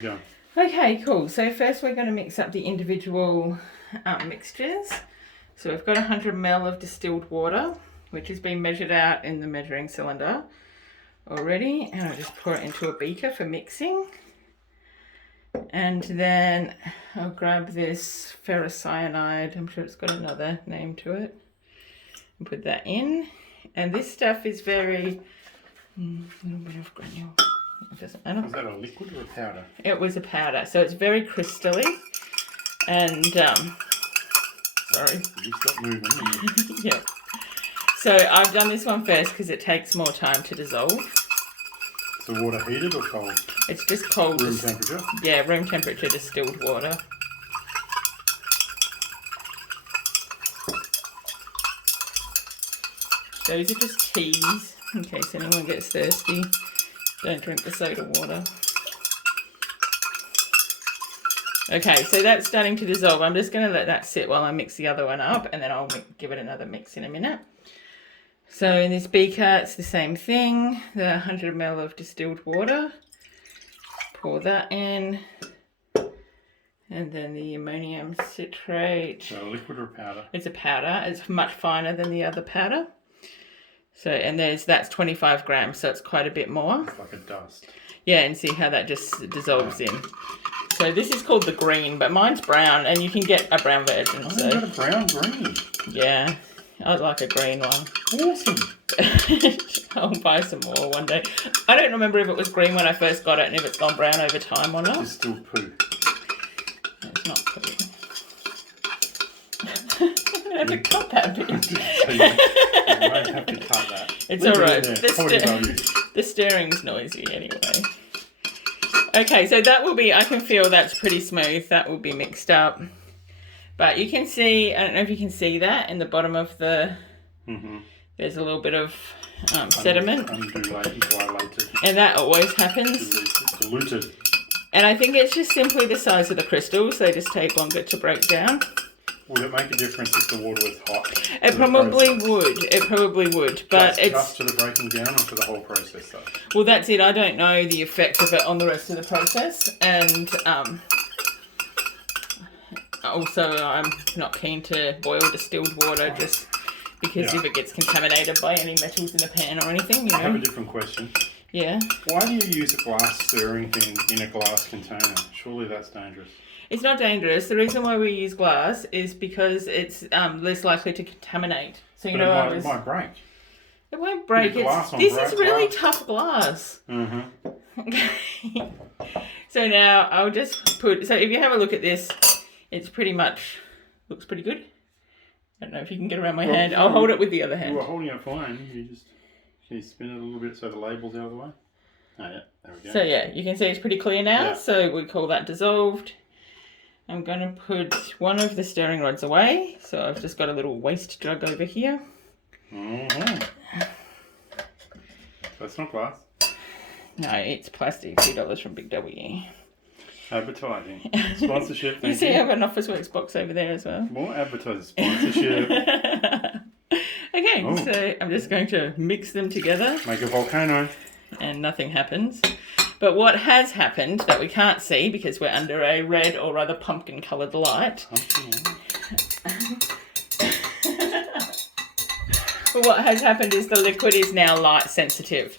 Go. Okay, cool. So first we're going to mix up the individual mixtures. So we've got 100 ml of distilled water, which has been measured out in the measuring cylinder already. And I'll just pour it into a beaker for mixing. And then I'll grab this ferricyanide. I'm sure it's got another name to it. And put that in. And this stuff is very, a little bit of granule. It doesn't matter. Was that a liquid or a powder? It was a powder, so it's very crystally. And sorry. You stop moving. Yeah. So I've done this one first because it takes more time to dissolve. Is the water heated or cold? It's just cold. Room temperature? Yeah, room temperature distilled water. Those are just teas, in case anyone gets thirsty. Don't drink the soda water. Okay, so that's starting to dissolve. I'm just going to let that sit while I mix the other one up, and then I'll give it another mix in a minute. So in this beaker, it's the same thing. The 100 ml of distilled water. Pour that in. And then the ammonium citrate. So a liquid or a powder? It's a powder. It's much finer than the other powder. So, and that's 25 grams, so it's quite a bit more. It's like a dust. Yeah, and see how that just dissolves in. So this is called the green, but mine's brown, and you can get a brown version. Oh, so you got a brown green. Yeah, I'd like a green one. Awesome. I'll buy some more one day. I don't remember if it was green when I first got it, and if it's gone brown over time or not. It's still poo. It's not poo. I have to cut that bit. So you might have to cut that. It's alright. The The stirring's noisy anyway. Okay, so that will be, I can feel that's pretty smooth. That will be mixed up. But you can see, I don't know if you can see that in the bottom of the, there's a little bit of sediment. Dilated. And that always happens. Diluted. And I think it's just simply the size of the crystals. They just take longer to break down. Would it make a difference if the water was hot? It probably would. It probably would. But just to the breaking down or to the whole process though? Well, that's it. I don't know the effect of it on the rest of the process. And also, I'm not keen to boil distilled water just because if it gets contaminated by any metals in the pan or anything, you know. I have a different question. Yeah. Why do you use a glass stirring thing in a glass container? Surely that's dangerous. It's not dangerous. The reason why we use glass is because it's less likely to contaminate. So you know, it might break. It won't break. This is really tough glass. Okay. So now I'll just put. So if you have a look at this, it's pretty much looks pretty good. I don't know if you can get around my hand. I'll hold it with the other hand. You were holding it fine. Can you spin it a little bit so the label's out of the way? Oh yeah, there we go. So yeah, you can see it's pretty clear now. Yeah. So we call that dissolved. I'm going to put one of the stirring rods away. So I've just got a little waste jug over here. That's not glass. No, it's plastic. $2 from Big W. Advertising. Sponsorship, thank you. See, I've got an Officeworks box over there as well. More advertising sponsorship. Okay, so I'm just going to mix them together. Make a volcano. And nothing happens. But what has happened that we can't see because we're under a red or rather pumpkin coloured light. But what has happened is the liquid is now light sensitive.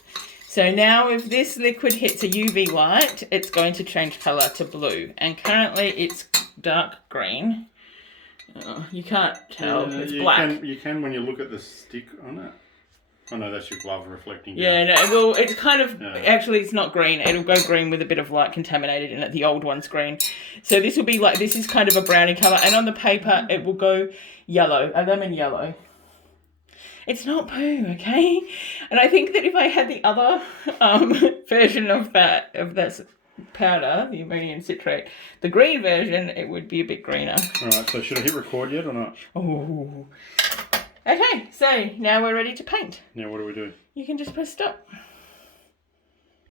So now if this liquid hits a UV light, it's going to change colour to blue. And currently it's dark green. You can't tell, it's black. You can when you look at the stick on it. Oh no, that's your glove reflecting. Yeah, no, well, it's kind of, actually it's not green. It'll go green with a bit of light contaminated in it. The old one's green. So this will be like, this is kind of a brownie colour. And on the paper, it will go yellow, a lemon yellow. It's not poo, okay? And I think that if I had the other version of that powder, the ammonium citrate, the green version, it would be a bit greener. Alright, so should I hit record yet or not? Oh. Okay, so now we're ready to paint. Now what do we do? You can just press stop.